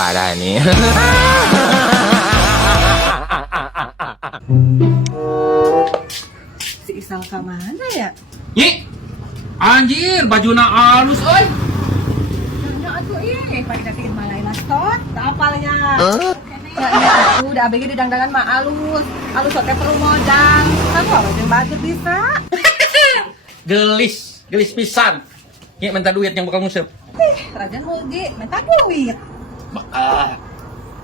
parah nih. Si Isal ke mana ya? Nyi, anjir, bajuna halus, oi. Nah, atuh iya, pada datiin malai lastot, tak apalnya. Ya, aku udah abg di dandangan mah alus oke perlu modal. Kamu apa yang bagus bisa? Gelis pisan. Nyi, minta duit yang bakal ngusep. Rajan Mulgi, minta duit.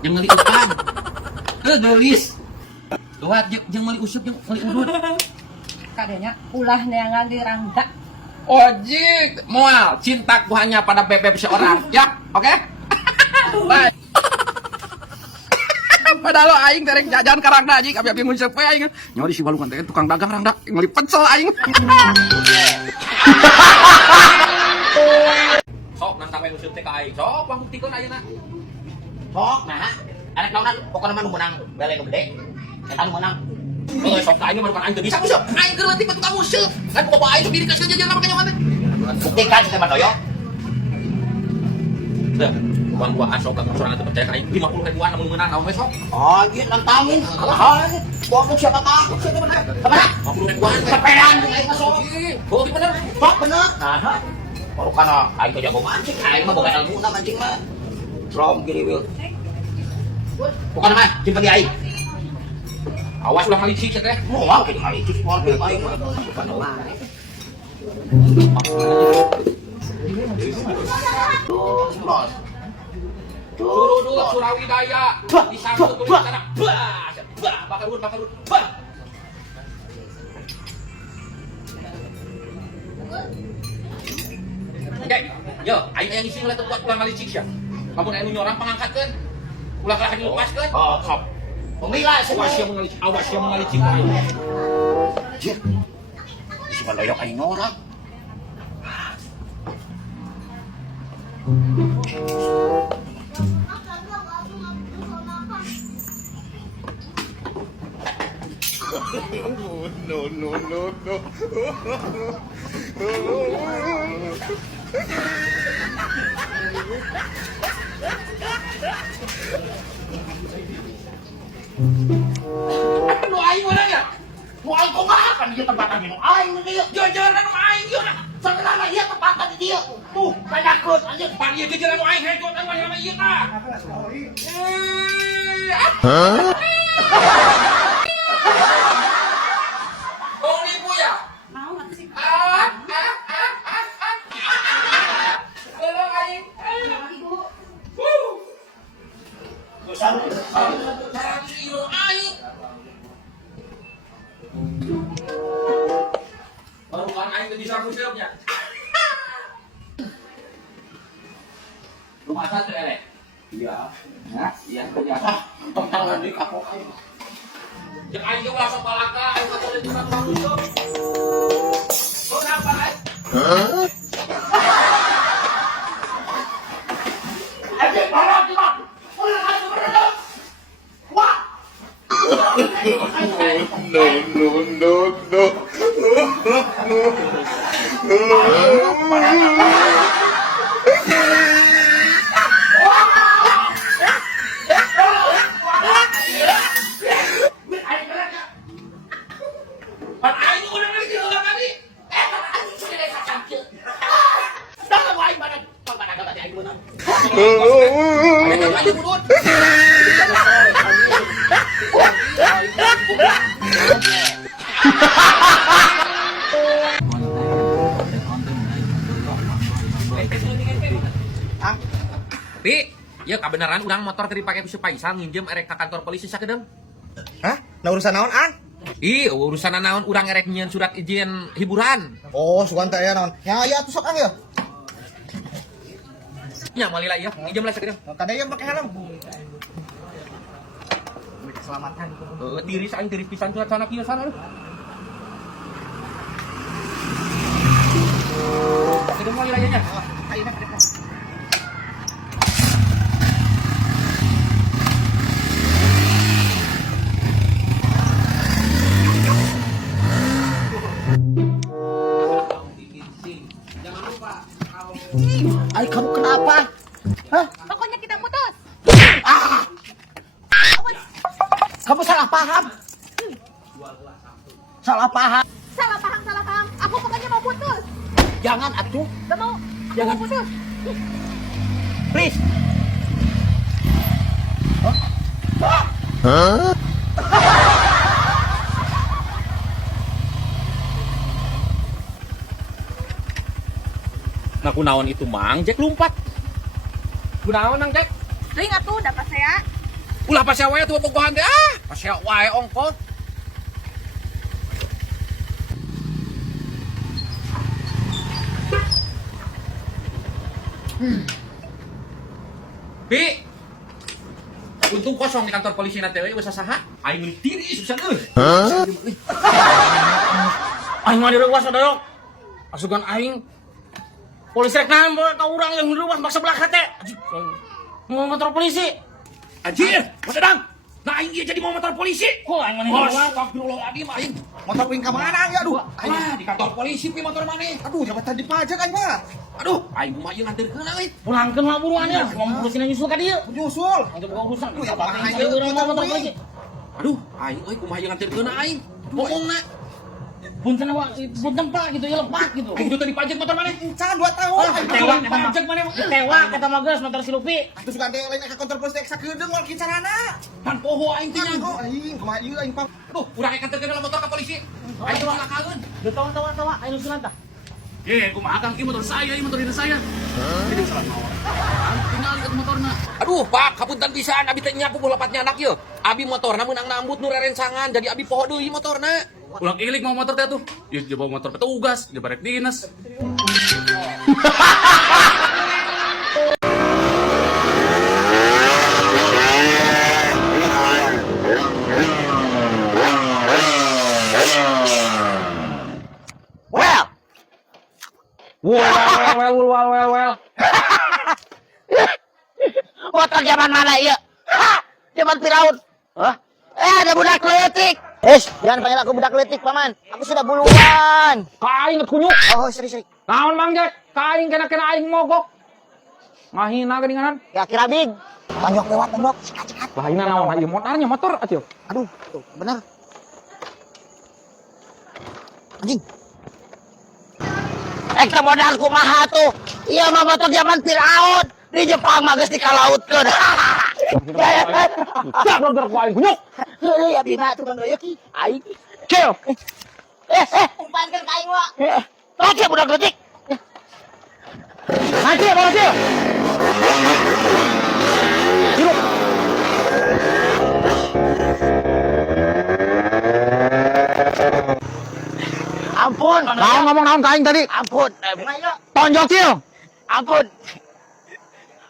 Yang ngeli utang. Gelis. Tuat, yang ngeli usep, yang ngeli udut. Kadenya ulah neangan di rangga. Ojik, moal, cintaku hanya pada bebek seorang. Ya, oke? Bye. Padahal lo aing tereng jajan ka rangda anjing, abi-abi ngusep we aing. Nyawa di si balungan teh tukang dagang rangda, ngeli pecel aing. Sok nang sampai ngusep teh ka aing. Sok pangbuktikan ayeuna. Sok, nah, anak naonan pokokna mah nu meunang bale nu gede. Eta nu meunang. Sok ka aing mah aing teu bisa ngusep. Aing keur leutik tukang ngusep. Kan bapak aing sendiri kasih jajan apa kenyawan teh. Buktikan si Mas Doyo. Teu, uang gua asok ka sorangan teu percaya ka aing 50 ribuan mun meunang naon we sok. Oh, ieu nantangin. Kalahan. Gua siapa takut sih bener. Kemana? 50 ribuan. Sepean aing masuk. Oh, bener. Sok bener. Nah, baru kana aing teh jago mancing. Aing mah boga ilmu na mancing mah. Rom gini wil. Bukan mah, simpen di aing. Awas ulah ngalicik ya teh. Moal kitu kali itu sport aing mah. Bukan mah. Terus. Suruh dulu Surawi Daya. Disambut tulis tanah. Bah, bakar urut. Bah. Oke, yo, aing yang isi ngeliat buat ulang ngalicik ya. Kamu anu nyorang pangangkatkeun. Ulah kalah dilepaskeun. Oh, sok. Pemila Awas yang mengalicik. Jir. Si Mas Doyo aing orang. No. Nu aing mana ya? Nu aing kok kan ieu tempatan di nu aing ieu. Jajaran nu aing ieu nah. Saudara ieu tempatan di dieu. Tuh, banyakeun anjeun. Pan ieu jajaran nu aing hejot teh mah ieu tah. Oh, nipu ya? Mau nanti sih. Tolong aing. Dosa. Baru kan aing teu bisa ngusepnya. Rumah satu elek. Iya. Nah, iya biasa. Tangan di kapok. Jeung aing ge ulah sok balaka, aing mah teu bisa ngusep. Oh, kenapa aing? Anjing parah di mah. Ulah atuh berenang. Wah. No. Pan aing udah ngerti ulah kali. Anjing sudah desa campur. Tangan aing badan. Badan ada aing beunang. Aing mundur. Pi, ya kebenaran urang motor tadi pakai ku Paisal nginjem erek ka kantor polisi sakedeung. Hah? Nah urusan naon, Ang? Ih, urusan naon urang erek nyieun surat izin hiburan. Oh, sugan teh ya naon. Ya tuh sok Ang ya. Nya moal lila ieu, nginjem lah sakedeung. Kada yang pakai helm. Keselamatan. Tiris aing tiris pisan surat sana kieu sana. Sakedeung moal lila nya. Ayeuna kada. Ay, kamu kenapa? Hah? Pokoknya kita putus. Kamu salah paham. Salah paham. Salah paham. Aku pokoknya mau putus. Jangan atuh. Gak mau. Aku Jangan. mau putus. Please. Nah kunaon itu mang Jack lompat. Kunaon nang Jack? Ring atuh dapat saya. Ulah pasya wae tuh bogohan teh ah. Pasya wae ongkos. Pi. Untung kosong di kantor polisi nanti we usah saha. Aing meuli diri susah euy. Aing mah direwas dong. Asugan aing. Polisi rek nahan ka urang yang direwas maksa belakang teh. Mau motor polisi. Anjir, madadang. Nah aing ieu jadi mau motor polisi. Kok aing mah Bos, direwas? astagfirullahaladzim aing. Motor ping ka mana ya aduh. Wah, di kantor polisi pi motor maneh. Aduh, jabatan dipajak aing mah. Aduh, aing mah ieu nganterkeun euy. Pulangkeun mah buruan ya. Mau urusin nyusul ka dieu. Nyusul. Untuk buka urusan. Aduh, ya, Bapak bahaya, saya urang mau motor motor polisi. Aduh, aing euy kumaha ieu nganterkeun aing. Ngomongna. Punten apa? Punten Pak gitu ya lepak gitu. Aing teu dipajak motor maneh. Can 2 tahun. Tewa kata mah. Pajak maneh mah. Tewa kata mah geus motor si Lupi. Atuh sugan teh lain ka kantor polisi eksa keudeng moal kicarana. Pan poho aing teh Kok nya. aing kumaha ieu aing pam. Aduh, urang nganterkeun ka motor ka polisi. Aing celakaeun. Duh tawa. Ayo usulan tah. Ye, kumaha kang ieu motor saya, ieu motor diri saya. Jadi salah naon. Tinggal ke motorna. Aduh, Pak, kapunten pisan abi teh nyapu bolapatnya anak ieu. Abi motorna meunang nambut nu rerencangan, jadi abi poho deui motorna. Ulang ilik mau motor teh tuh. Ya dia bawa motor petugas, dia barek dinas. Well. Motor zaman mana iya? Hah? Zaman Firaun. Hah? Ada budak letik. Jangan panggil aku budak letik, Paman. Aku sudah buluan. Kain kunyuk. Oh, seri. Naon Mang Jack? Kain kena aing mogok. Mahina geuninganan. Ya kira big. Banyak lewat, banyak. Sikat. Lahina naon ieu motornya motor atuh. Aduh, tuh, bener. Anjing. Ekta modal kumaha tuh. Iya mah motor zaman Firaun. Di Jepang mah geus dikalautkeun. Cak motor ku aing kunyuk. Heuh ya bina tukang doyok ki. Aing. Cil. Umpankeun ka aing wa. Oke budak letik. Mati bawa Cil. Hirup. Ampun. Naon ngomong naon ka aing tadi? Ampun. Tonjok Cil. Ampun.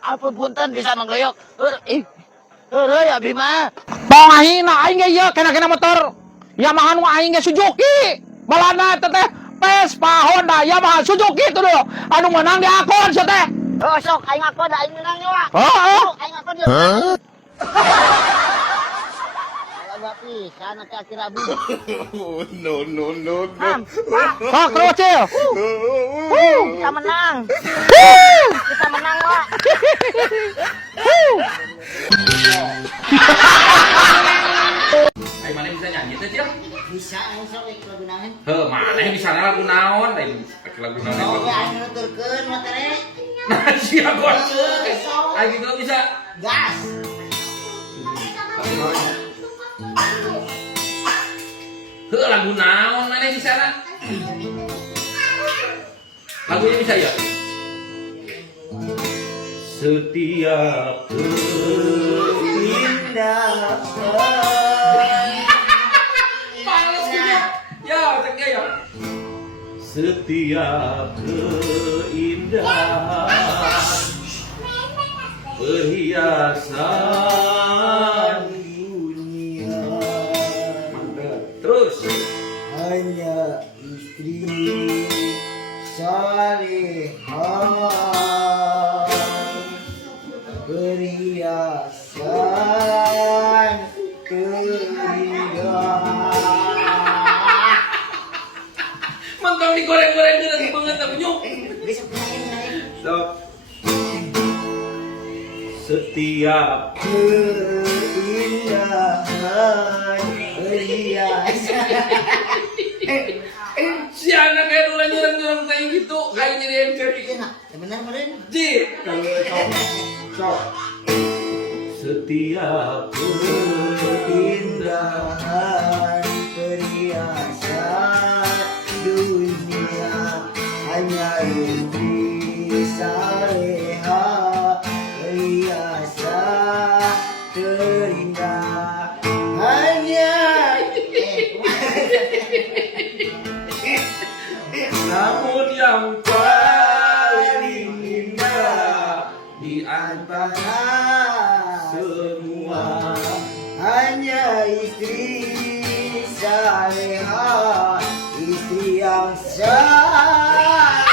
Ampun punten bisa menggoyok. Ya Bima. Tong ahina aing ge ieu kena motor. Yamaha nu aing ge Suzuki. Balana teh Vespa, Honda, Yamaha, Suzuki itu dulu. Anu menang di akun sia teh. Oh sok aing akon aing menang ya wa. Heeh. Aing akon dia. Ayo pisan teh akhir abi. No. Sok terus Cil. Kita menang. Kita menang wa. Aing maneh bisa nyanyi teh, Cil? Bisa aing sok lagu naon. Heuh, maneh bisa lagu naon? Aing pakai lagu naon. Oh ya aing nuturkeun motere. Nah, sia bos. Aing gitu bisa. Gas. Heuh, lagu naon maneh bisa na? Lagunya bisa ya? Setiap setiap keindahan perhiasan dunia. Terus Hanya istri salihah perhiasan keindahan. mantap digoreng-goreng dengan banget tak penyuk. Stop. Setiap Keindahan Berias. Si anak kayak dulu nyurang-nyurang kayak gitu, kayak jadi yang cari. Benar Meren. Ji. Setiap keindahan perhiasan dunia hanya istri saleha perhiasan terindah hanya Namun yang paling indah di antara semua hanya istri saleha istri yang saleha